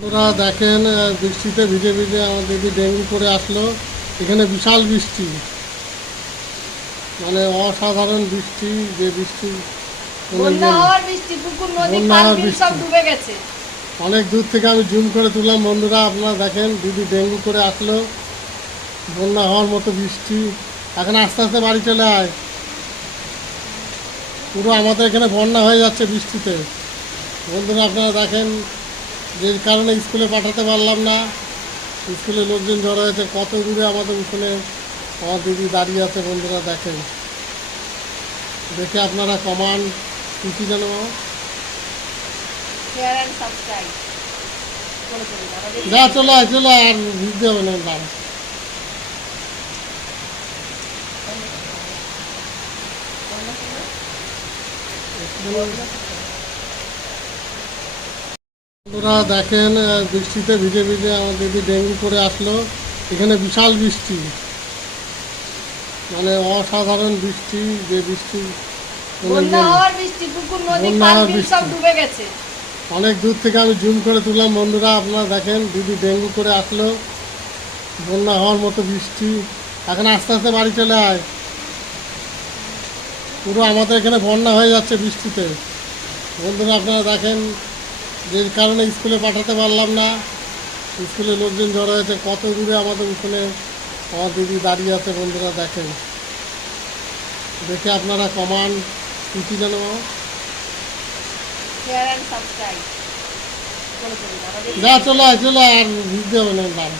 বন্ধুরা দেখেন, বৃষ্টিতে ভিজে ভিজে আমার দিদি ডেঙ্গু করে আসলো। এখানে বিশাল বৃষ্টি, মানে অসাধারণ বৃষ্টি। যে বৃষ্টি বন্যা হওয়ার বৃষ্টি, পুকুর নদী বন্যা খাল হওয়ার বিল বৃষ্টি। সব ডুবে গেছে। অনেক দূর থেকে আমি জুম করে তুললাম। বন্ধুরা আপনারা দেখেন, দিদি ডেঙ্গু করে আসলো। বন্যা হওয়ার মতো বৃষ্টি। এখন আস্তে আস্তে বাড়ি চলে আয়। পুরো আমাদের এখানে বন্যা হয়ে যাচ্ছে বৃষ্টিতে। বন্ধুরা আপনারা দেখেন, যে কারণে স্কুলে পাঠাতে পারলাম না। স্কুলে লোকজন জড়ো হয়েছে, কত দূরে আমাদের উঠোনে আমার দিদি দাঁড়িয়ে আছে। বন্ধুরা দেখেন, দেখে আপনারা কমান কী যেন শেয়ার এন্ড সাবস্ক্রাইব করে দেবেন। যা চলে আয়, চলে আয়, আর ভিজতে হবে না দাম। বন্ধুরা দেখেন, বৃষ্টিতে ভিজে ভিজে আমার দিদি ডেঙ্গু করে আসলো। এখানে বিশাল বৃষ্টি, মানে অসাধারণ বৃষ্টি। যে বৃষ্টি বন্যা হওয়ার বৃষ্টি, পুকুর নদী বন্যা খাল হওয়ার বিল বৃষ্টি। সব ডুবে গেছে। অনেক দূর থেকে আমি জুম করে তুললাম। বন্ধুরা আপনারা দেখেন, দিদি ডেঙ্গু করে আসলো। বন্যা হওয়ার মতো বৃষ্টি। এখন আস্তে আস্তে বাড়ি চলে আয়। পুরো আমাদের এখানে বন্যা হয়ে যাচ্ছে বৃষ্টিতে। বন্ধুরা আপনারা দেখেন, যে কারণে স্কুলে পাঠাতে পারলাম না। স্কুলে লোকজন জড়ো হয়েছে, কত দূরে আমাদের উঠোনে আমার দিদি দাঁড়িয়ে আছে। বন্ধুরা দেখেন, দেখে আপনারা কমান কী যেন শেয়ার এন্ড সাবস্ক্রাইব করে দেবেন। যা চলে আয়, চলে আয়, আর ভিজতে হবে না দাম।